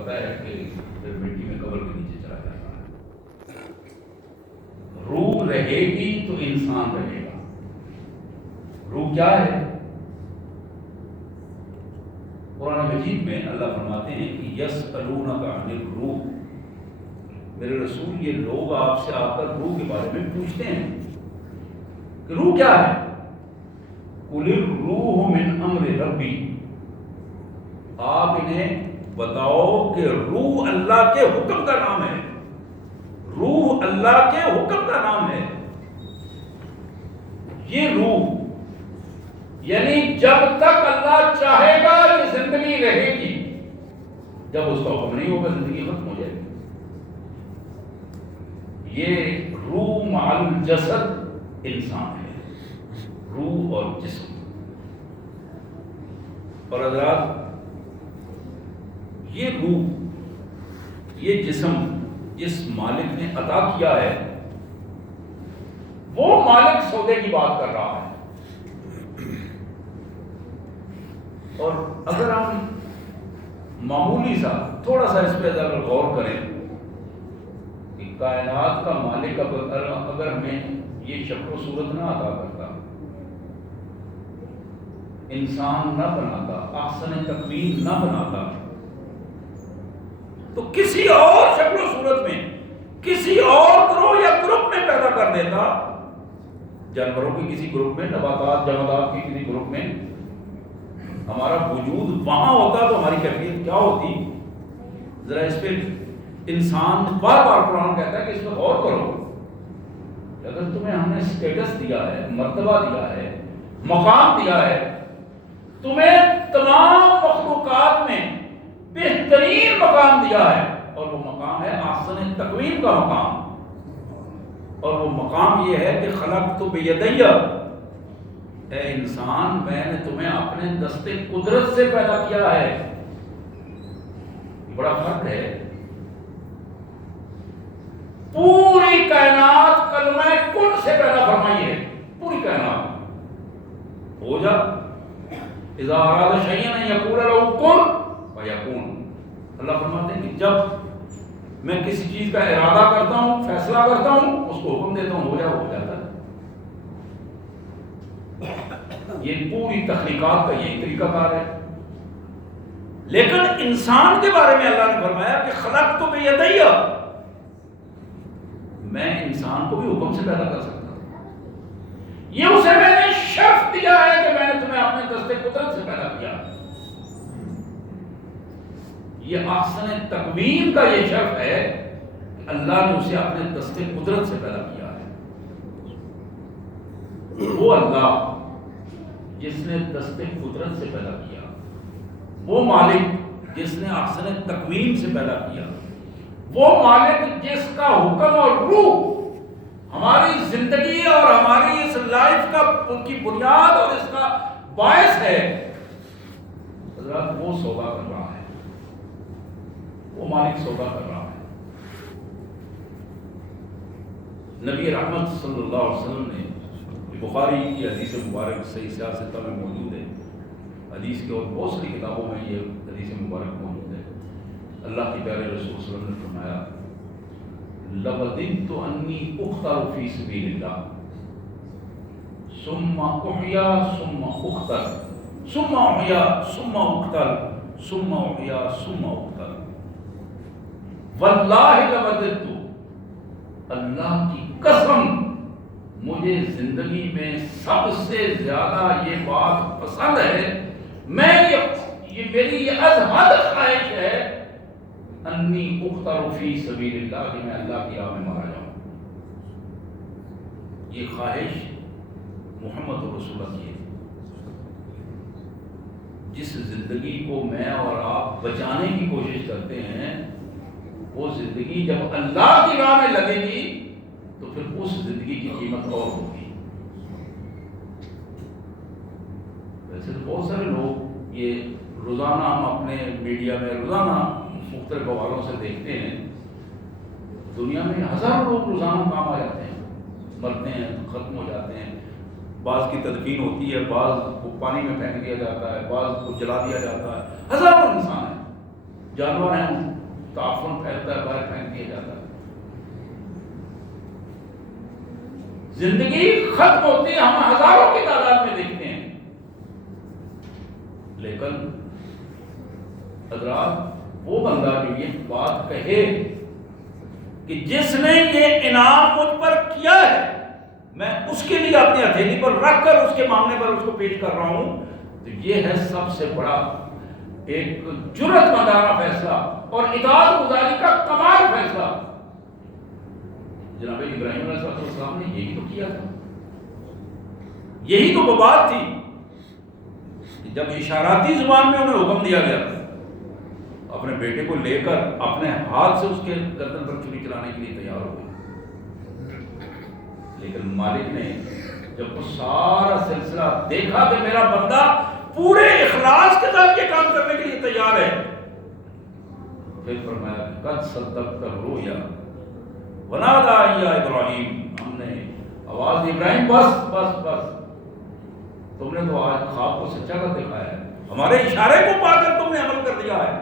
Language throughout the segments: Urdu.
پتہ ہے کہ پھر مٹی میں قبر کے نیچے چلا جاتا ہے. روح رہے گی تو انسان رہے گا. روح کیا ہے؟ قرآن مجید میں اللہ فرماتے ہیں کہ یسألونک عن الروح، میرے رسول یہ لوگ آپ سے آ کر روح کے بارے میں پوچھتے ہیں کہ روح کیا ہے. قل الروح من امر ربی، آپ انہیں بتاؤ کہ روح اللہ کے حکم کا نام ہے. روح اللہ کے حکم کا نام ہے. یہ روح یعنی جب تک اللہ چاہے گا یہ زندگی رہے گی، جب اس کا حکم نہیں ہوگا زندگی ختم ہو جائے گی. یہ روح مع الجسد انسان ہے، روح اور جسم. اور حضرات یہ روح، یہ جسم جس مالک نے عطا کیا ہے وہ مالک سودے کی بات کر رہا ہے. اور اگر ہم معمولی سا تھوڑا سا اس پہ اگر غور کریں کہ کائنات کا مالک اگر ہمیں یہ شکل و صورت نہ عطا کرتا، انسان نہ بناتا، احسن تکوین نہ بناتا، تو کسی اور شکل و صورت میں کسی اور گروہ یا گروپ میں پیدا کر دیتا. جانوروں کے کسی گروپ میں، نباتات جمادات کے کسی گروپ میں ہمارا وجود وہاں ہوتا تو ہماری کیفیت کیا ہوتی. ذرا اس پہ انسان بار بار قرآن کہتا ہے کہ اس پہ غور کرو. اگر تمہیں ہم نے اسٹیٹس دیا ہے، مرتبہ دیا ہے، مقام دیا ہے، تمہیں تمام مخلوقات میں بہترین مقام دیا ہے، اور وہ مقام ہے احسن تقویم کا مقام. اور وہ مقام یہ ہے کہ خلقت بیدی، اے انسان میں نے تمہیں اپنے دست قدرت سے پیدا کیا ہے. بڑا فرق ہے. پوری کائنات کلمہ کن سے پیدا فرمائی ہے. پوری کائنات ہو جا، اذا اراد شیئا ان یقول له کن فیکون. اللہ فرماتے ہیں کہ جب میں کسی چیز کا ارادہ کرتا ہوں، فیصلہ کرتا ہوں، اس کو حکم دیتا ہوں، ہو جا، ہو جاتا ہے. یہ پوری تخلیقات کا یہی طریقہ کار ہے. لیکن انسان کے بارے میں اللہ نے فرمایا کہ خلقت بیدی، میں انسان کو بھی حکم سے پیدا کر سکتا ہوں. یہ اسے میں نے شرف دیا ہے کہ میں نے تمہیں اپنے دست قدرت سے پیدا کیا. یہ احسن تقویم کا یہ شرف ہے کہ اللہ نے اسے اپنے دست قدرت سے پیدا کیا ہے. وہ اللہ جس نے دست قدرت سے پیدا کیا، وہ مالک جس نے احسن تقویم سے پیدا کیا، وہ مالک جس کا حکم اور روح ہماری زندگی اور ہماری اس لائف کا کی بنیاد اور اس کا باعث ہے. حضرات وہ سودا کر رہا ہے، وہ مالک سودا کر رہا ہے. نبی رحمت صلی اللہ علیہ وسلم نے، بخاری کی حدیث مبارک صحیح سیاستہ میں موجود ہے، حدیث کے اور بہت ساری کتابوں میں یہ حدیث مبارک موجود ہے. اللہ کے پیارے رسول صلی اللہ علیہ وسلم نے فرمایا لَوَدِدْتُ أَنِّي أُقْتَلُ فِي سَبِيلِ اللَّهِ ثُمَّ أُحْيَا ثُمَّ أُقْتَلُ ثُمَّ أُحْيَا ثُمَّ أُقْتَلُ ثُمَّ أُحْيَا ثُمَّ أُقْتَلُ. وَاللَّهِ لَوَدِدْتُ، اللہ کی قسم مجھے زندگی میں سب سے زیادہ یہ بات پسند ہے، میں یہ میری یہ ازحد خواہش ہے انی اقتل فی سبیل اللہ، کہ میں اللہ کی راہ میں مارا جاؤں. یہ خواہش محمد رسول اللہ کی ہے. جس زندگی کو میں اور آپ بچانے کی کوشش کرتے ہیں، وہ زندگی جب اللہ کی راہ میں لگے گی تو پھر اس زندگی کی قیمت اور ہوگی. ویسے تو بہت سارے لوگ یہ روزانہ ہم اپنے میڈیا میں روزانہ مختلف حوالوں سے دیکھتے ہیں، دنیا میں ہزاروں لوگ روزانہ کام آ جاتے ہیں، مرتے ہیں، ختم ہو جاتے ہیں. بعض کی تدفین ہوتی ہے، بعض کو پانی میں پھینک دیا جاتا ہے، بعض کو جلا دیا جاتا ہے. ہزاروں انسان ہیں. جانور ہیں تعفن پھیلتا ہے، باہر پھینک دیا جاتا ہے. زندگی ختم ہوتی ہے، ہم ہزاروں کی تعداد میں دیکھتے ہیں. لیکن حضرات وہ بندہ جو یہ بات کہے کہ جس نے یہ انعام مجھ پر کیا ہے میں اس کے لیے اپنی ہتھیلی پر رکھ کر اس کے معاملے پر اس کو پیش کر رہا ہوں، تو یہ ہے سب سے بڑا ایک جرأت مندانہ فیصلہ اور اطاعت گزاری کا کمال فیصلہ. جناب ابراہیم علیہ السلام نے یہی تو کیا تھا. یہی تو وہ بات تھی کہ جب اشاراتی زبان میں انہیں حکم دیا گیا اپنے بیٹے کو لے کر اپنے ہاتھ سے اس کے گردن پر چھری چلانے کے لیے تیار ہو گئے، لیکن مالک نے جب وہ سارا سلسلہ دیکھا کہ میرا بندہ پورے اخلاص کے ساتھ یہ کام کرنے کے لیے تیار ہے، پھر فرمایا قد صدقت الرؤیا ونادى یا ابراہیم. ہم نے آواز دی ابراہیم بس بس بس، تم نے تو آج خواب کو سچا کر دکھایا ہے، ہمارے اشارے کو پا کر تم نے عمل کر دیا ہے.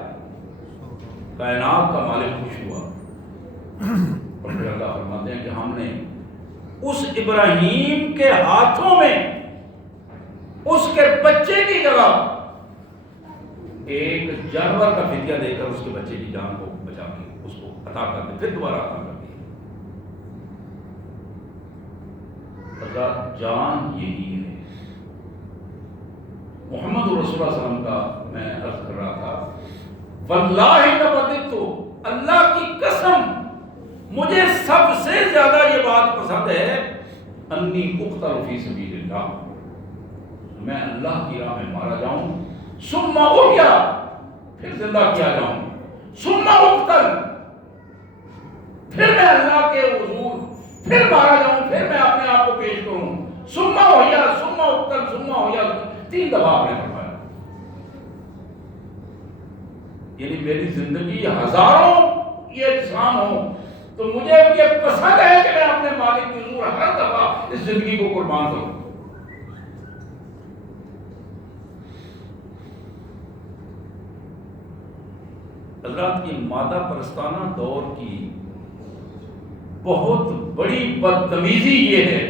کائنات کا مالک خوش ہوا. اور پھر اللہ فرماتے ہیں کہ ہم نے اس ابراہیم کے ہاتھوں میں اس کے بچے کی جگہ ایک جانور کا فدیہ دے کر اس کے بچے کی جان کو بچا کے اس کو عطا کر دے، پھر دوبارہ عطا کر دی. جان یہی ہے. محمد رسول اللہ صلی اللہ علیہ وسلم کا میں عرض کر رہا تھا واللہ لقد اللہ کی قسم مجھے سب سے زیادہ یہ بات پسند ہے انی اقتل فی سبیل اللہ، میں اللہ کی راہ میں مارا جاؤں، ثم احیا پھر زندہ کیا جاؤں، ثم اقتل پھر میں اللہ کے حضور پھر مارا جاؤں، پھر میں اپنے آپ کو پیش کروں، ثم احیا ثم اقتل ثم احیا، 3 دفعہ آپ نے فرمایا. یعنی میری زندگی ہزاروں یہ اجسام ہوں تو مجھے یہ پسند ہے کہ میں اپنے مالک کی حضور ہر دفعہ اس زندگی کو قربان کروں. حضرات کی مادہ پرستانہ دور کی بہت بڑی بدتمیزی یہ ہے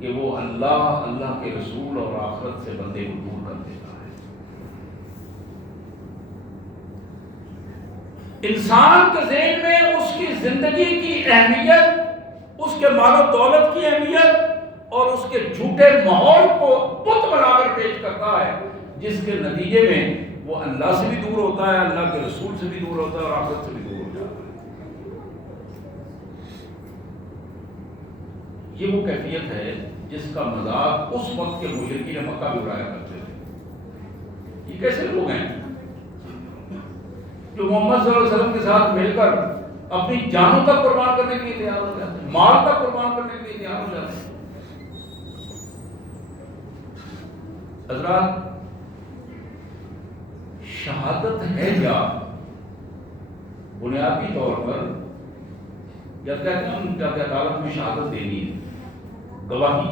کہ وہ اللہ کے رسول اور آخرت سے بندے کو دور کر دیتا ہے. انسان کے ذہن میں اس کی زندگی کی اہمیت، اس کے مال و دولت کی اہمیت اور اس کے جھوٹے ماحول کو بت بنا کر پیش کرتا ہے، جس کے نتیجے میں وہ اللہ سے بھی دور ہوتا ہے، اللہ کے رسول سے بھی دور ہوتا ہے اور آخرت سے بھی دور ہو جاتا ہے. یہ وہ کیفیت ہے جس کا مذاق اس وقت کے مشرکین مکہ بھی اڑایا کرتے تھے. یہ کیسے لوگ ہیں جو محمد صلی اللہ علیہ وسلم کے ساتھ مل کر اپنی جانوں تک قربان کرنے کے لیے تیار ہو جاتے ہیں، مال تک قربان کرنے کے لیے تیار ہو جاتے ہیں. حضرات شہادت ہے کیا؟ بنیادی طور پر یا کہتے ہیں ہم جب عدالت میں شہادت دینی ہے، گواہی.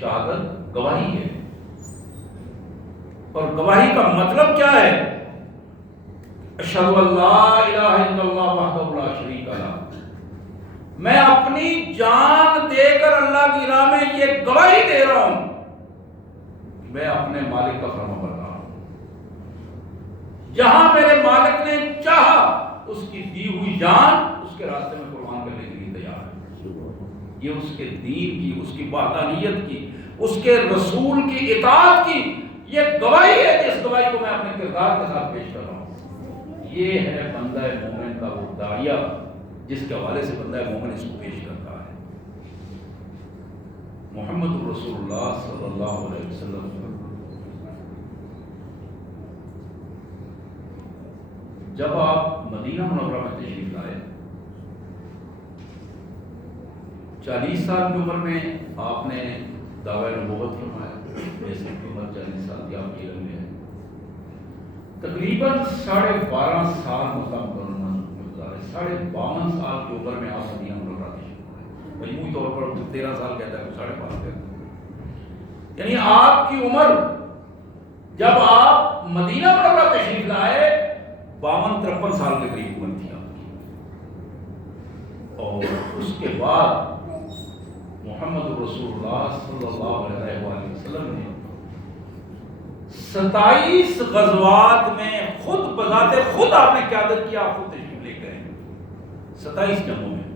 شہادت گواہی ہے، اور گواہی کا مطلب کیا ہے؟ اشہد ان لا الہ الا اللہ وحدہ لا شریک لہ، میں اپنی جان دے کر اللہ کی راہ میں یہ گواہی دے رہا ہوں کہ میں اپنے مالک کا فرما بردار ہوں. جہاں میرے مالک نے چاہا اس کی دی ہوئی جان اس کے راستے میں قربان کرنے کے لیے تیار ہے. یہ اس کے دین کی، اس کی وحدانیت کی، اس کے رسول کی اطاعت کی یہ گواہی ہے، جس گواہی کو میں اپنے کردار کے ساتھ پیش کر رہا ہوں. یہ ہے بندہ مومن کا وہ داعیہ جس کے حوالے سے بندہ مومن اس کو پیش کرتا ہے. محمد رسول اللہ صلی اللہ علیہ وسلم جب آپ مدینہ منورہ میں تشریف لائے، 40 سال کی عمر میں آپ نے دعوی نبوت فرمایا. جیسے کی عمر 40 سال کی آپ کی علم ہے، تقریباً 12.5 سال گزارے. 52 سال کی عمر میں آپ مدینہ منورہ تشریف لائے. مجموعی طور پر 13 سال کہتا ہے، 12.5 کہتا ہے. یعنی آپ کی عمر جب آپ مدینہ منورہ تشریف لائے 52-53 سال کے قریب عمر تھی آپ کی، اور اس کے بعد محمد رسول اللہ صلی اللہ علیہ وآلہ وسلم نے 27 غزوات میں خود بذات خود آپ نے قیادت کی، آپ خود تشریف لے گئے 27 جنگوں میں،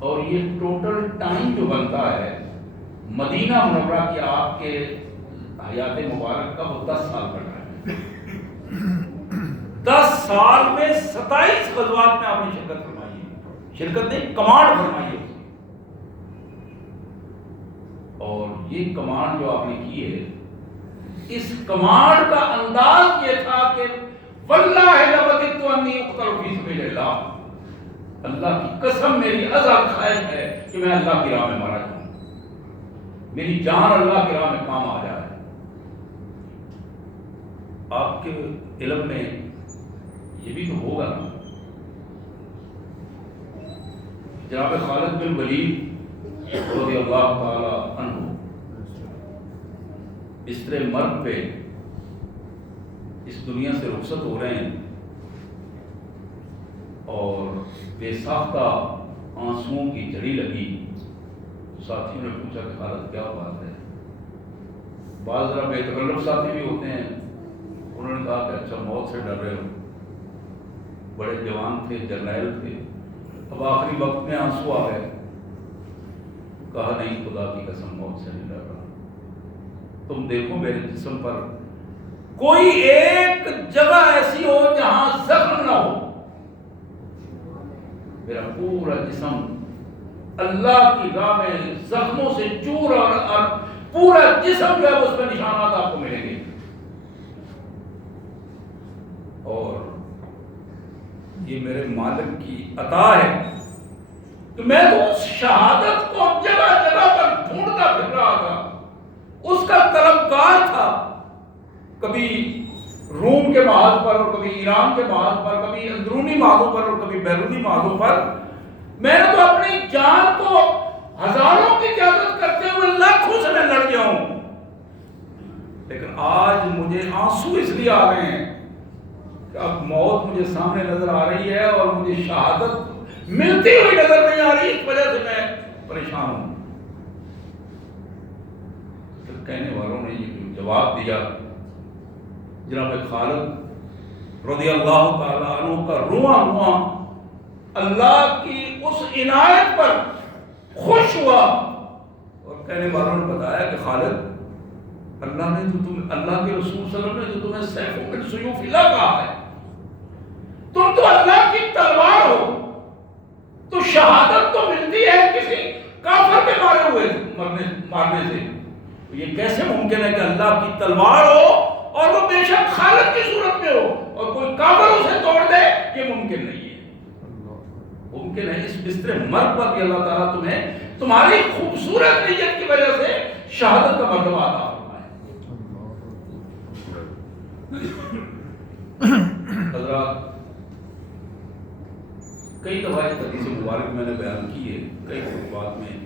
اور یہ ٹوٹل ٹائم جو بنتا ہے مدینہ منورہ کی آپ کے حیات مبارک کا وہ 10 سال کا ٹائم ہے۔ 10 سال میں 27 غزوات میں آپ نے شرکت فرمائی ہے، شرکت نے کمانڈ فرمائی ہے، اور یہ کمانڈ جو آپ نے کی ہے، اس کمانڈ کا انداز یہ تھا کہ واللہ لوددت انی اقتل فی سبیل اللہ، اللہ کی قسم میری ازا خواہش ہے کہ میں اللہ کی راہ میں مارا جاؤں، میری جان اللہ کی راہ میں کام آ جائے۔ آپ کے علم میں یہ بھی تو ہوگا نا، جناب خالد بن ولید رضی اللہ تعالی عنہ بستر مرگ پہ اس دنیا سے رخصت ہو رہے ہیں، اور بے ساختہ آنسوؤں کی جھڑی لگی، ساتھیوں نے پوچھا کہ خالد کیا بات ہے؟ بعض ذرا بے تکلف ساتھی بھی ہوتے ہیں، انہوں نے کہا کہ اچھا موت سے ڈر رہے ہو، بڑے جوان تھے، جرنیل تھے، اب آخری وقت میں آنسو آ گئے، کہا نہیں خدا کی قسم موت سے نہیں ڈر رہا، تم دیکھو میرے جسم پر کوئی ایک جگہ ایسی ہو جہاں زخم نہ ہو، میرا پورا جسم اللہ کی راہ میں زخموں سے چور، اور پورا جسم جو ہے اس میں نشانات آپ کو ملیں گے، اور یہ میرے مالک کی عطا ہے کہ میں تو اس شہادت کو جگہ جگہ پر ڈھونڈتا پھر رہا تھا، اس کا طلبگار تھا، کبھی روم کے محاذ پر اور کبھی ایران کے محاذ پر، کبھی اندرونی محاذوں پر اور کبھی بیرونی محاذوں پر، میں نے تو اپنی جان کو ہزاروں کی قیادت کرتے ہوئے لاکھوں سے میں لڑ گیا ہوں، لیکن آج مجھے آنسو اس لیے آ رہے ہیں کہ اب موت مجھے سامنے نظر آ رہی ہے اور مجھے شہادت ملتی ہوئی نظر نہیں آ رہی، اس وجہ سے میں پریشان ہوں۔ پھر کہنے والوں نے یہ جواب دیا، جناب خالد رضی اللہ تعالیٰ عنہ کا رواں رواں اللہ کی اس عنایت پر خوش ہوا، اور کہنے والوں نے بتایا کہ خالد اللہ نے تو تم، اللہ کے رسول صلی اللہ علیہ وسلم نے جو تمہیں سیف من سیوف اللہ کہا ہے، تم تو اللہ کی تلوار ہو، تو شہادت تو ملتی ہے کسی کافر کے مارے ہوئے مارنے سے، یہ کیسے ممکن ہے کہ اللہ کی تلوار ہو اور وہ بے شک خالد کی صورت میں ہو اور کوئی کافر اسے توڑ دے؟ یہ ممکن نہیں ہے، ممکن ہے اس بستر مرگ پر کہ اللہ تعالیٰ تمہیں تمہاری خوبصورت نیت کی وجہ سے شہادت کا مرتبہ عطا فرمائے۔ حضرات کئی دفعہ اس حدیث مبارک میں نے بیان کی ہے، کئی خطبات میں،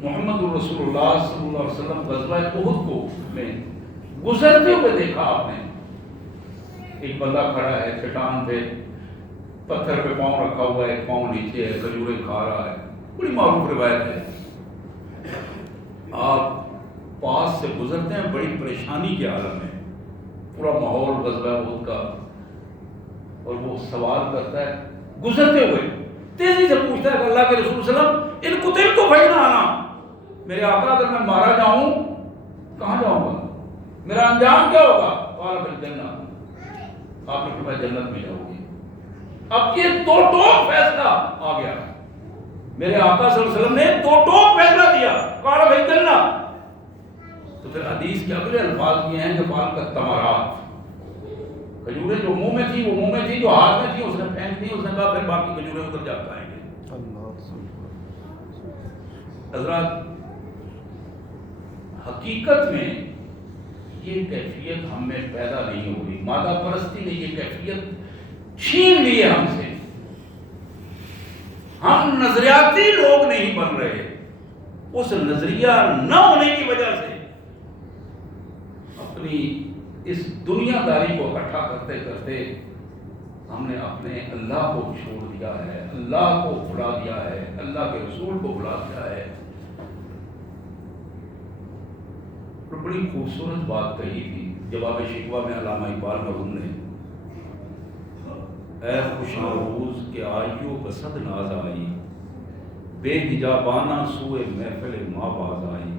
محمد رسول اللہ صلی اللہ علیہ وسلم غزوہ احد کو میں گزرتے ہوئے دیکھا آپ نے، ایک بندہ کھڑا ہے چٹان پہ، پتھر پہ پاؤں رکھا ہوا ہے، ایک پاؤں نیچے ہے، کھجوریں کھا رہا ہے، بڑی معروف روایت ہے، آپ پاس سے گزرتے ہیں بڑی پریشانی کے عالم میں، پورا ماحول غزوہ احد کا، اور وہ سوال کرتا ہے گزرتے ہوئے، تیزی سے پوچھتا ہے کہ اللہ کے رسول صلی اللہ علیہ وسلم ان قتل تو بھائی نہ آنا، میرے آقا اگر میں مارا جاؤں کہاں جاؤں گا، میرا انجام کیا ہوگا؟ قال فی الجنہ، آپ نے فرمایا جنت میں جاؤ گے۔ اب یہ دو ٹوک فیصلہ آ گیا، میرے آقا صلی اللہ علیہ وسلم نے دو ٹوک فیصلہ دیا، قال فی الجنہ، تو پھر حدیث کے اگلے الفاظ یہ ہیں کہ قال کا تمرات، کھجوریں جو منہ میں تھی وہ منہ میں تھی، جو ہاتھ میں تھی اس نے پھینک دی، اس نے کہا پھر باقی کھجوریں ادھر جا پائیں گے۔ حضرات حقیقت میں یہ کیفیت ہم میں پیدا نہیں ہوئی، مادہ پرستی نے یہ کیفیت چھین لی ہے ہم سے، ہم نظریاتی لوگ نہیں بن رہے، اس نظریہ نہ ہونے کی وجہ سے اپنی اس دنیا داری کو اکٹھا کرتے کرتے ہم نے اپنے اللہ کو چھوڑ دیا ہے، اللہ کو بھلا دیا ہے، اللہ کے رسول کو بھلا دیا ہے۔ اور بڑی خوبصورت بات کہی تھی جواب شکوہ میں علامہ اقبال مرحوم نے، اے خوشا روز کہ آئیو بسد ناز آئی، بے حجابانہ سوئے محفل ماں باز آئی۔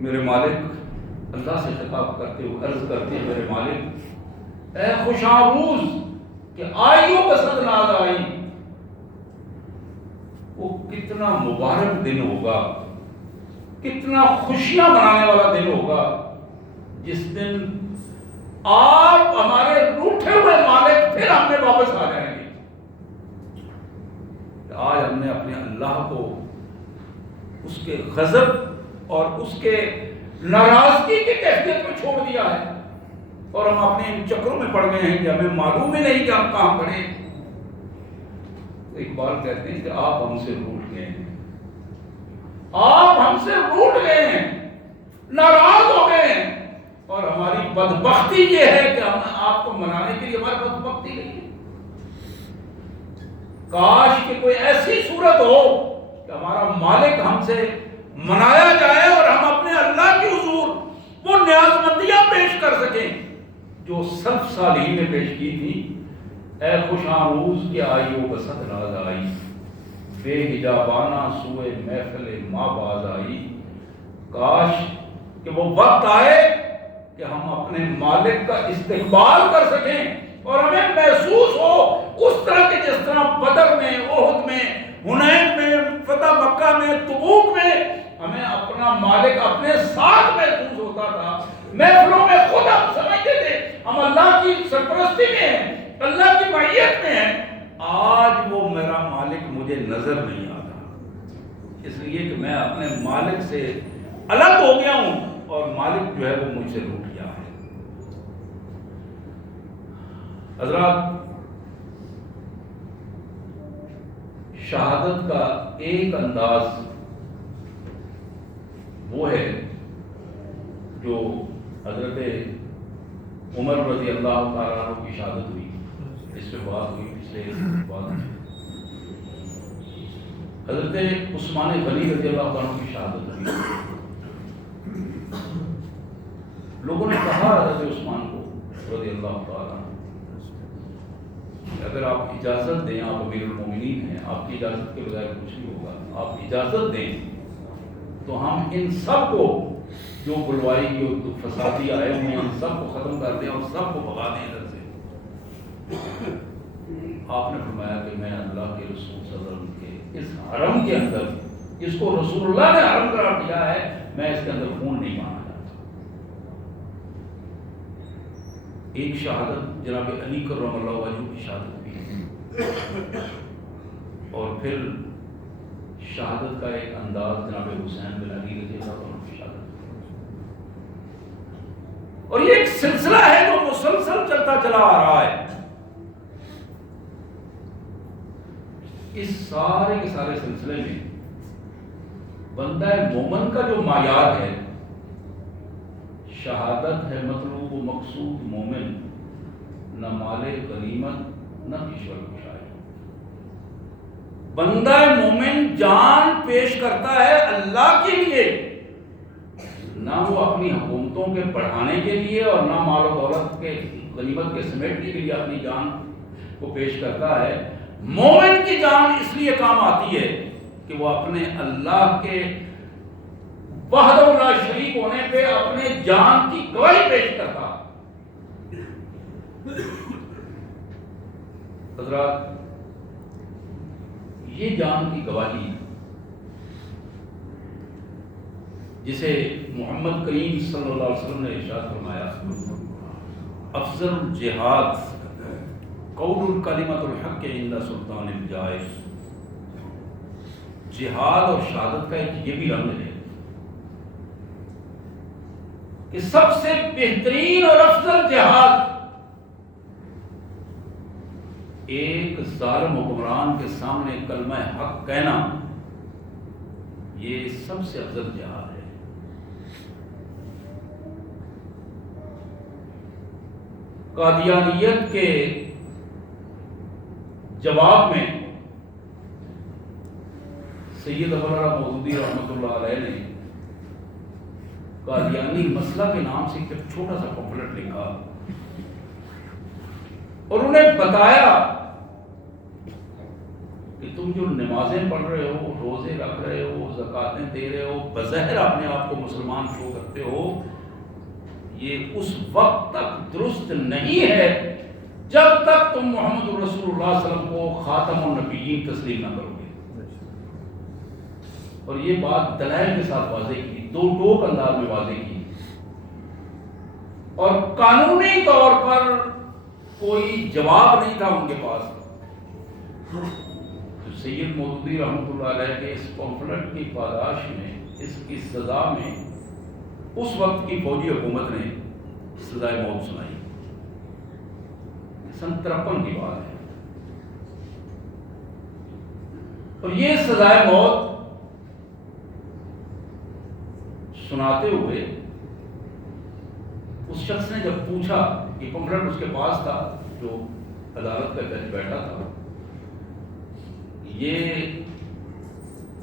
میرے مالک اللہ سے خطاب کرتے ہوئے عرض کرتے ہیں، میرے مالک اے خوشا روز کہ آئیو بسد ناز آئی، وہ کتنا مبارک دن ہوگا، کتنا خوشیاں منانے والا دن ہوگا جس دن آپ ہمارے روٹھے ہوئے مالک پھر ہم میں واپس آ جائیں گے۔ آج ہم نے اپنے اللہ کو اس کے غضب اور اس کے ناراضگی کی کیفیت میں چھوڑ دیا ہے، اور ہم اپنے ان چکروں میں پڑ گئے ہیں کہ ہمیں معلوم ہی نہیں کہ ہم کہاں پڑے۔ اقبال کہتے ہیں کہ آپ ہم سے روٹ گئے ہیں، آپ ہم سے روٹ گئے ہیں، ناراض ہو گئے ہیں، اور ہماری بدبختی یہ ہے کہ ہم آپ کو منانے کے لیے ہماری بدبختی نہیں ہے۔ کاش کہ کوئی ایسی صورت ہو کہ ہمارا مالک ہم سے منایا جائے اور ہم اپنے اللہ کے حضور وہ نیازمندیاں پیش کر سکیں جو سلف صالحین نے پیش کی تھی۔ اے خوش آموز کہ آئیو بسد ناز آئی، بے حجابانہ سوئے محفل ماں باز آئی۔ کاش کہ وہ وقت آئے کہ ہم اپنے مالک کا استقبال کر سکیں اور ہمیں محسوس ہو اس طرح کے جس طرح بدر میں، احد میں، حنین میں، فتح مکہ میں، تبوک میں ہمیں اپنا مالک اپنے ساتھ محسوس ہوتا تھا۔ محفلوں میں خود ہم سمجھتے تھے ہم اللہ کی سرپرستی میں ہیں، اللہ کی معیت میں ہیں۔ آج وہ میرا مالک مجھے نظر نہیں آتا، اس لیے کہ میں اپنے مالک سے الگ ہو گیا ہوں اور مالک جو ہے وہ مجھ سے روٹ گیا ہے۔ حضرات، شہادت کا ایک انداز وہ ہے جو حضرت عمر رضی اللہ تعالیٰ عنہ کی شہادت ہوئی، اس پہ بات ہوئی پچھلے بات۔ حضرت عثمان غنی رضی اللہ تعالیٰ عنہ کی شہادت ہوئی۔ لوگوں نے کہا حضرت عثمان کو رضی اللہ تعالیٰ عنہ کہ اگر آپ اجازت دیں، آپ امیر المومنین ہیں، آپ کی اجازت کے بغیر کچھ نہیں ہوگا، آپ اجازت دیں تو ہم ان سب کو جو بلوائی جو فسادی آئے ہوئے ہیں ان سب کو ختم کر دیں اور سب کو بھگا دیں ادھر سے۔ آپ نے فرمایا کہ میں اللہ کے رسول صلی اللہ علیہ وسلم کے اس حرم کے اندر، اس کو رسول اللہ نے حرم قرار دیا ہے، میں اس کے اندر خون نہیں مانا جاتا۔ ایک شہادت جناب علی کرم اللہ وجہ کی شہادت بھی، اور پھر شہادت کا ایک انداز جناب حسین بن علی رضی اللہ عنہ کی شہادت، اور یہ ایک سلسلہ ہے جو مسلسل چلتا چلا آ رہا ہے۔ اس سارے کے سارے سلسلے میں بندہ مومن کا جو معیار ہے، شہادت ہے مطلوب و مقصود مومن، نہ مال غنیمت نہ کشور کشائی۔ بندہ مومن جان پیش کرتا ہے اللہ کے لیے، نہ وہ اپنی حکومتوں کے بڑھانے کے لیے اور نہ مال و دولت کے غنیمت کے سمیٹنے کے لیے اپنی جان کو پیش کرتا ہے۔ مومن کی جان اس لیے کام آتی ہے کہ وہ اپنے اللہ کے وحدہ لا شریک ہونے پہ اپنے جان کی گواہی پیش کرتا۔ حضرات، یہ جان کی گواہی جسے محمد کریم صلی اللہ علیہ وسلم نے ارشاد فرمایا، افضل الجہاد قول الکلمۃ الحق عند سلطان الجائر۔ جہاد اور شہادت کا ایک یہ بھی رنگ ہے کہ سب سے بہترین اور افضل جہاد ایک ظالم حکمران کے سامنے کلمہ حق کہنا، یہ سب سے افضل جہاد ہے. قادیانیت کے جواب میں سید ابوالعلا مودودی رحمۃ اللہ علیہ نے قادیانی مسئلہ کے نام سے ایک چھوٹا سا پمفلٹ لکھا اور انہیں بتایا کہ تم جو نمازیں پڑھ رہے ہو، روزے رکھ رہے ہو، زکاتیں دے رہے ہو، بظاہر اپنے آپ کو مسلمان شو کرتے ہو، یہ اس وقت تک درست نہیں ہے جب تک تم محمد رسول اللہ صلی اللہ علیہ وسلم کو خاتم النبیین تسلیم نہ کرو گے. اور یہ بات دلائل کے ساتھ واضح کی، دو ٹوک انداز میں واضح کی، اور قانونی طور پر کوئی جواب نہیں تھا ان کے پاس. تو سید مودودی رحمۃ اللہ علیہ کے اس پمفلٹ کی پاداش میں، اس کی سزا میں، اس وقت کی فوجی حکومت نے سزائے موت سنائی. سن 53 کی بات ہے. اور یہ سزائے موت سناتے ہوئے اس شخص نے جب پوچھا، یہ پمفلٹ اس کے پاس تھا جو عدالت کا جج بیٹھا تھا، یہ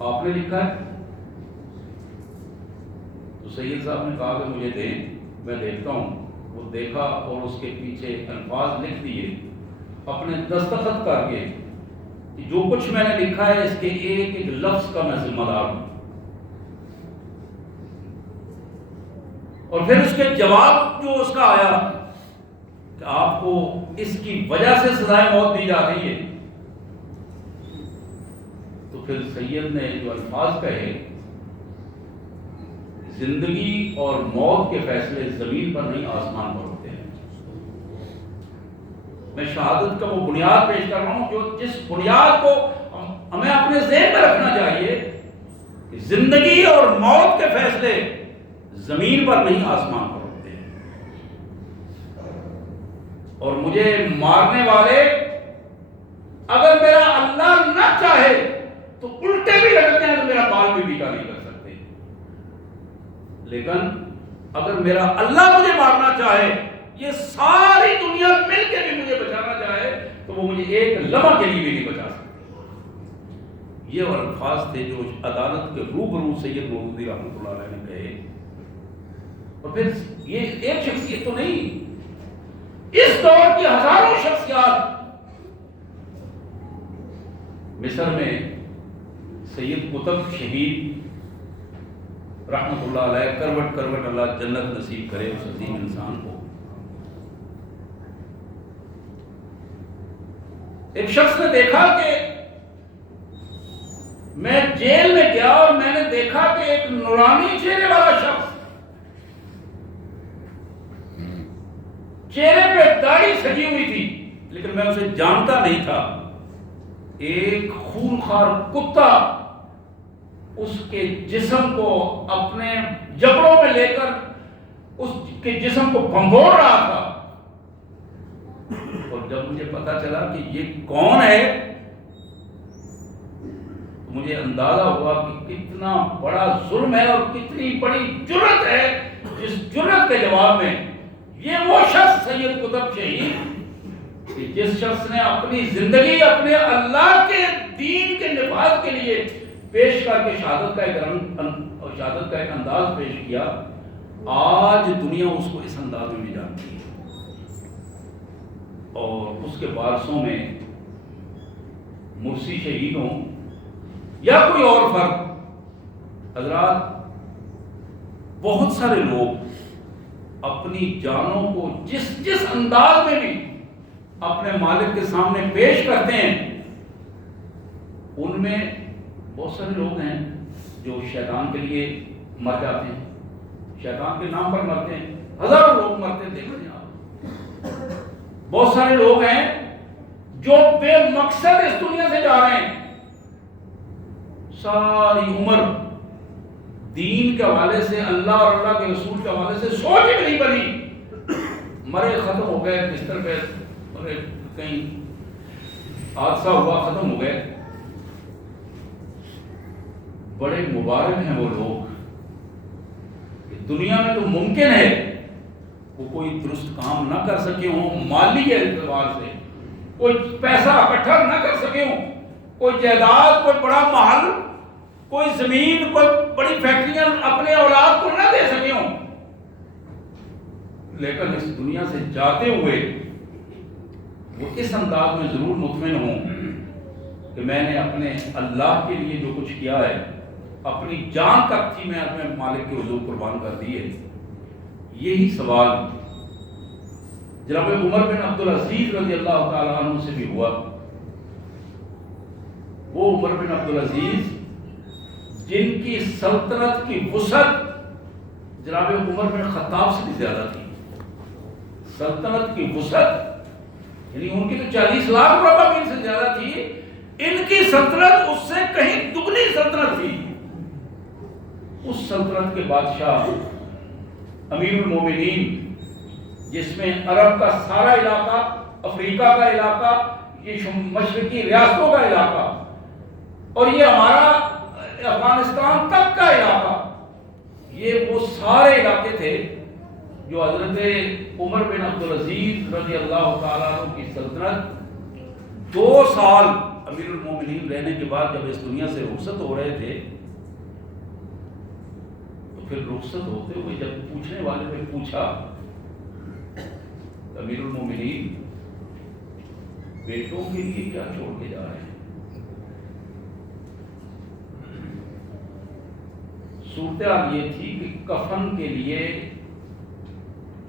آپ نے لکھا ہے؟ تو سید صاحب نے کہا کہ مجھے دیں، میں دیکھتا ہوں. وہ دیکھا اور اس کے پیچھے الفاظ لکھ دیے اپنے دستخط کر کے کہ جو کچھ میں نے لکھا ہے اس کے ایک ایک لفظ کا میں ذمہ دار ہوں. اور پھر اس کے جواب جو اس کا آیا کہ آپ کو اس کی وجہ سے سزائے موت دی جا رہی ہے، تو پھر سید نے جو الفاظ کہے، زندگی اور موت کے فیصلے زمین پر نہیں آسمان پر ہوتے ہیں. میں شہادت کا وہ بنیاد پیش کر رہا ہوں جو جس بنیاد کو ہمیں اپنے ذہن میں رکھنا چاہیے کہ زندگی اور موت کے فیصلے زمین پر نہیں آسمان پر ہوتے ہیں. اور مجھے مارنے والے اگر میرا اللہ نہ چاہے تو الٹے بھی لگتے ہیں تو میرا بال بھی بیٹا نہیں کر سکتے، لیکن اگر میرا اللہ مجھے مارنا چاہے، یہ ساری دنیا مل کے بھی مجھے بچانا چاہے، تو وہ مجھے ایک لمحہ کے لیے بھی نہیں بچا سکتے. یہ وہ الفاظ تھے جو عدالت کے روبرو سید مودودی رحمۃ اللہ علیہ نے کہے. اور پھر یہ ایک شخصیت تو نہیں، اس دور کی ہزاروں شخصیات. مصر میں سید قطب شہید رحمۃ اللہ علیہ، کروٹ کروٹ اللہ جنت نصیب کرے اس عظیم انسان کو. ایک شخص نے دیکھا کہ میں جیل میں گیا اور میں نے دیکھا کہ ایک نورانی چہرے والا شخص، چہرے پہ داڑھی سجی ہوئی تھی لیکن میں اسے جانتا نہیں تھا. ایک خونخوار کتا اس کے جسم کو اپنے جبڑوں میں لے کر اس کے جسم کو بھنبوڑ رہا تھا. اور جب مجھے پتا چلا کہ یہ کون ہے تو مجھے اندازہ ہوا کہ کتنا بڑا ظلم ہے اور کتنی بڑی جرت ہے، جس جرت کے جواب میں یہ وہ شخص سید قطب شہید کہ جس شخص نے اپنی زندگی اپنے اللہ کے دین کے نفاذ کے لیے پیش کر کے شہادت کا ایک انداز پیش کیا، آج دنیا اس کو اس انداز میں بھی جانتی ہے. اور اس کے وارثوں میں مرسی شہید ہوں یا کوئی اور فرد، حضرات بہت سارے لوگ اپنی جانوں کو جس انداز میں بھی اپنے مالک کے سامنے پیش کرتے ہیں، ان میں بہت سارے لوگ ہیں جو شیطان کے لیے مر جاتے ہیں، شیطان کے نام پر مرتے ہیں. ہزاروں لوگ مرتے ہیں، دیکھ لیں آپ. بہت سارے لوگ ہیں جو بے مقصد اس دنیا سے جا رہے ہیں، ساری عمر دین کے حوالے سے، اللہ اور اللہ کے رسول کے حوالے سے سوچ بھی نہیں بنی، مرے ختم ہو گئے، بستر پہ مرے، کہیں حادثہ ہوا ختم ہو گئے. بڑے مبارک ہیں وہ لوگ کہ دنیا میں تو ممکن ہے وہ کوئی درست کام نہ کر سکے ہوں، مالی اعتبار سے کوئی پیسہ اکٹھا نہ کر سکے ہوں، کوئی جائیداد، کوئی بڑا محل، کوئی زمین، کوئی بڑی فیکٹریاں اپنے اولاد کو نہ دے سکے ہوں، لیکن اس دنیا سے جاتے ہوئے وہ اس انداز میں ضرور مطمئن ہوں کہ میں نے اپنے اللہ کے لیے جو کچھ کیا ہے، اپنی جان تک تھی میں اپنے مالک کے حضور قربان کر دی ہے۔ یہی سوال جناب عمر بن عبدالعزیز رضی اللہ تعالیٰ عنہ سے بھی ہوا۔ وہ عمر بن عبدالعزیز جن کی سلطنت کی وسعت جناب عمر بن خطاب سے بھی زیادہ تھی، سلطنت کی وسعت یعنی ان کی تو 40 لاکھ مربع میل سے زیادہ تھی، ان کی سلطنت اس سے کہیں دگنی سلطنت تھی۔ اس سلطنت کے بادشاہ امیر المومنین، جس میں عرب کا سارا علاقہ، افریقہ کا علاقہ، یہ مشرقی ریاستوں کا علاقہ اور یہ ہمارا افغانستان تک کا علاقہ، یہ وہ سارے علاقے تھے جو حضرت عمر بن عبدالعزیز رضی اللہ تعالیٰ عنہ کی سلطنت 2 سال امیر المومنین رہنے کے بعد جب اس دنیا سے رخصت ہو رہے تھے، تو پھر رخصت ہوتے ہوئے جب پوچھنے والے نے پوچھا امیر المومنین بیٹوں کے لیے کیا چھوڑ کے جا رہے ہیں؟ صورتحال یہ تھی کہ کفن کے لیے،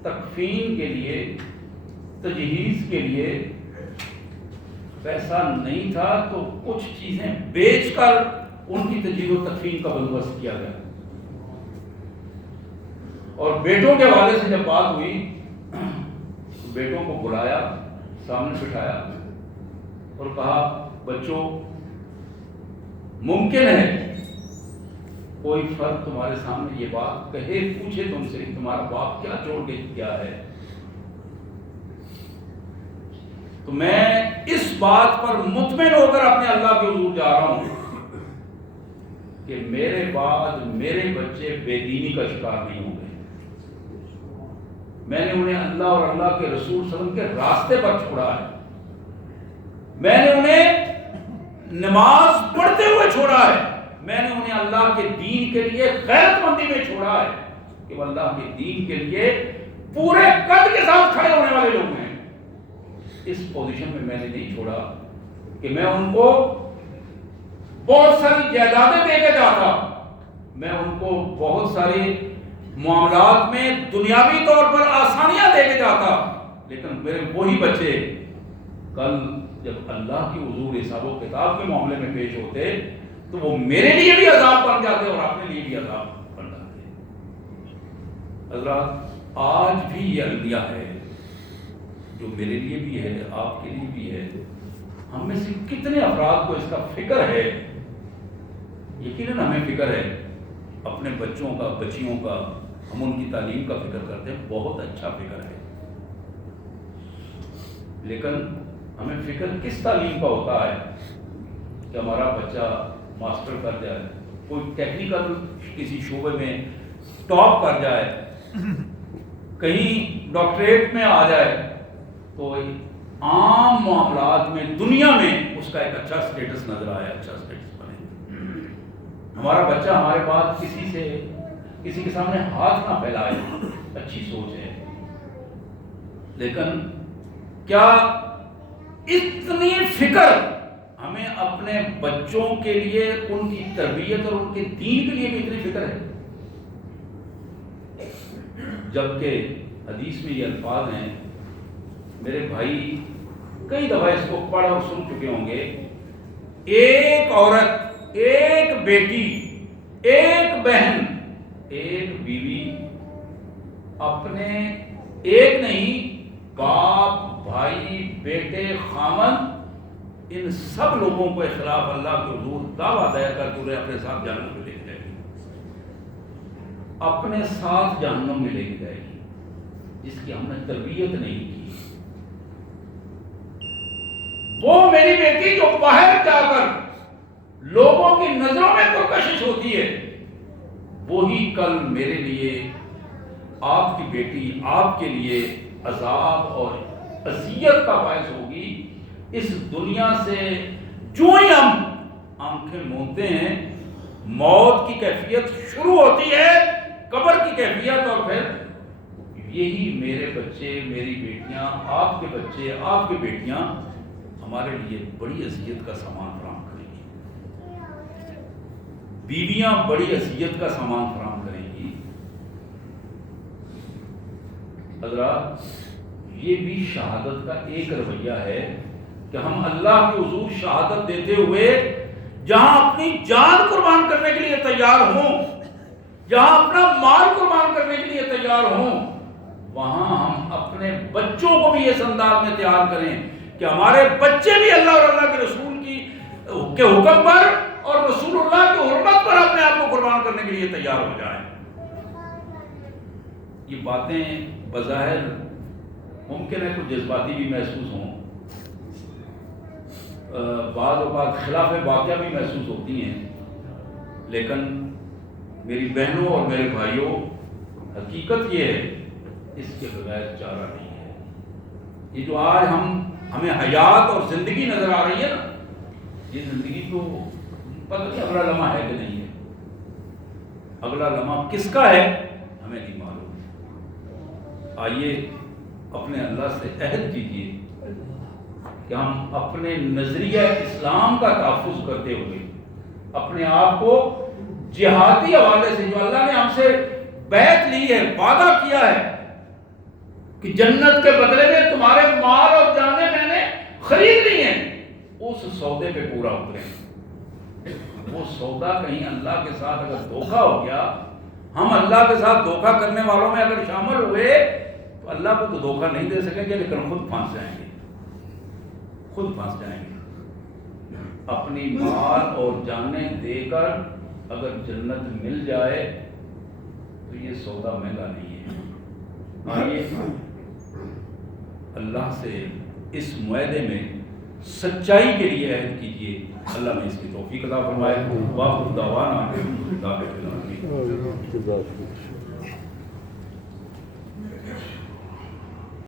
تکفین کے لیے، تجہیز کے لیے پیسہ نہیں تھا، تو کچھ چیزیں بیچ کر ان کی تجہیز و تکفین کا بندوبست کیا گیا۔ اور بیٹوں کے حوالے سے جب بات ہوئی تو بیٹوں کو بلایا، سامنے بٹھایا اور کہا بچوں، ممکن ہے کوئی فرد تمہارے سامنے یہ بات کہے، پوچھے تم سے تمہارا باپ کیا چھوڑ کے کیا ہے، تو میں اس بات پر مطمئن ہو کر اپنے اللہ کے حضور جا رہا ہوں کہ میرے بعد میرے بچے بے دینی کا شکار نہیں ہوں گے۔ میں نے انہیں اللہ اور اللہ کے رسول صلی اللہ علیہ وسلم کے راستے پر چھوڑا ہے، میں نے انہیں نماز پڑھتے ہوئے چھوڑا ہے، میں نے انہیں اللہ کے دین کے لیے غیرت مندی میں چھوڑا ہے کہ وہ اللہ کے دین کے لیے پورے قد کے ساتھ کھڑے ہونے والے لوگ ہیں۔ اس پوزیشن میں نے نہیں چھوڑا کہ میں ان کو بہت ساری جائیدادیں دے کے جاتا، میں ان کو بہت ساری معاملات میں دنیاوی طور پر آسانیاں دے کے جاتا، لیکن میرے وہی بچے کل جب اللہ کے حضور حساب و کتاب کے معاملے میں پیش ہوتے تو وہ میرے لیے بھی عذاب بن جاتے اور اپنے لیے بھی عذاب بن جاتے۔ حضرات، آج بھی یہ المیہ ہے جو میرے لیے بھی ہے، آپ کے لیے بھی ہے۔ ہم میں سے کتنے افراد کو اس کا فکر ہے؟ یقیناً ہمیں فکر ہے اپنے بچوں کا، بچیوں کا، ہم ان کی تعلیم کا فکر کرتے ہیں، بہت اچھا فکر ہے، لیکن ہمیں فکر کس تعلیم کا ہوتا ہے کہ ہمارا بچہ ماسٹر کر جائے، کوئی ٹیکنیکل کسی شعبے میں ٹاپ کر جائے، کہیں ڈاکٹریٹ میں آ جائے، تو عام معاملات میں دنیا میں اس کا ایک اچھا سٹیٹس نظر آئے، اچھا سٹیٹس بنے۔ ہمارا بچہ ہمارے پاس کسی کے سامنے ہاتھ نہ پھیلائے، اچھی سوچ ہے، لیکن کیا اتنی فکر ہمیں اپنے بچوں کے لیے، ان کی تربیت اور ان کے دین کے لیے بھی اتنی فکر ہے؟ جبکہ حدیث میں یہ الفاظ ہیں، میرے بھائی کئی دفعہ اس کو پڑھ اور سن چکے ہوں گے، ایک عورت، ایک بیٹی، ایک بہن، ایک بیوی اپنے ایک نہیں، باپ، بھائی، بیٹے، خامن، ان سب لوگوں کو خلاف اللہ کے حضور دعویٰ دے کر تمہیں اپنے ساتھ جہنم میں لے کے جائے گی، اپنے ساتھ جہنم میں لے کے جائے گی، جس کی ہم نے تربیت نہیں کی۔ وہ میری بیٹی جو باہر جا کر لوگوں کی نظروں میں پرکشش ہوتی ہے، وہی کل میرے لیے، آپ کی بیٹی، آپ کے لیے عذاب اور اذیت کا باعث ہوگی۔ اس دنیا سے جو ہی ہم آنکھیں موندتے ہیں، موت کی کیفیت شروع ہوتی ہے، قبر کی کیفیت، اور پھر یہی میرے بچے، میری بیٹیاں، آپ کے بچے، آپ کی بیٹیاں ہمارے لیے بڑی اذیت کا سامان فراہم کریں گی، بیویاں بڑی اذیت کا سامان فراہم کریں گی۔ حضرات، یہ بھی شہادت کا ایک رویہ ہے کہ ہم اللہ کے حضور شہادت دیتے ہوئے جہاں اپنی جان قربان کرنے کے لیے تیار ہوں، جہاں اپنا مال قربان کرنے کے لیے تیار ہوں، وہاں ہم اپنے بچوں کو بھی اس انداز میں تیار کریں کہ ہمارے بچے بھی اللہ اور اللہ کے رسول کے حکم پر اور رسول اللہ کی حرمت پر اپنے آپ کو قربان کرنے کے لیے تیار ہو جائیں۔ یہ باتیں بظاہر ممکن ہے کچھ جذباتی بھی محسوس ہوں، بعض اوقات خلاف واقعہ بھی محسوس ہوتی ہیں، لیکن میری بہنوں اور میرے بھائیوں، حقیقت یہ ہے اس کے بغیر چارہ نہیں ہے۔ یہ جو آج ہمیں حیات اور زندگی نظر آ رہی ہے نا، یہ زندگی تو پتہ نہیں اگلا لمحہ ہے کہ نہیں ہے، اگلا لمحہ کس کا ہے ہمیں نہیں معلوم۔ آئیے اپنے اللہ سے عہد کیجیے کہ ہم اپنے نظریہ اسلام کا تحفظ کرتے ہوئے اپنے آپ کو جہادی حوالے سے، جو اللہ نے ہم سے بیعت لی ہے، وعدہ کیا ہے کہ جنت کے بدلے میں تمہارے مال اور جانیں میں نے خرید لی ہیں، اس سودے پہ پورا اتریں۔ وہ سودا کہیں اللہ کے ساتھ اگر دھوکہ ہو گیا، ہم اللہ کے ساتھ دھوکہ کرنے والوں میں اگر شامل ہوئے تو اللہ کو تو دھوکہ نہیں دے سکیں گے، لیکن خود پھنس جائیں گے، خود پھنس جائیں گے۔ اپنی مال اور جانیں دے کر اگر جنت مل جائے تو یہ سودا مہنگا نہیں ہے۔ آئیے اللہ سے اس معاہدے میں سچائی کے لیے عہد کیجیے، اللہ نے اس کی توفیق عطا فرمائے۔ واخر دعوانا الحمدللہ رب العالمین۔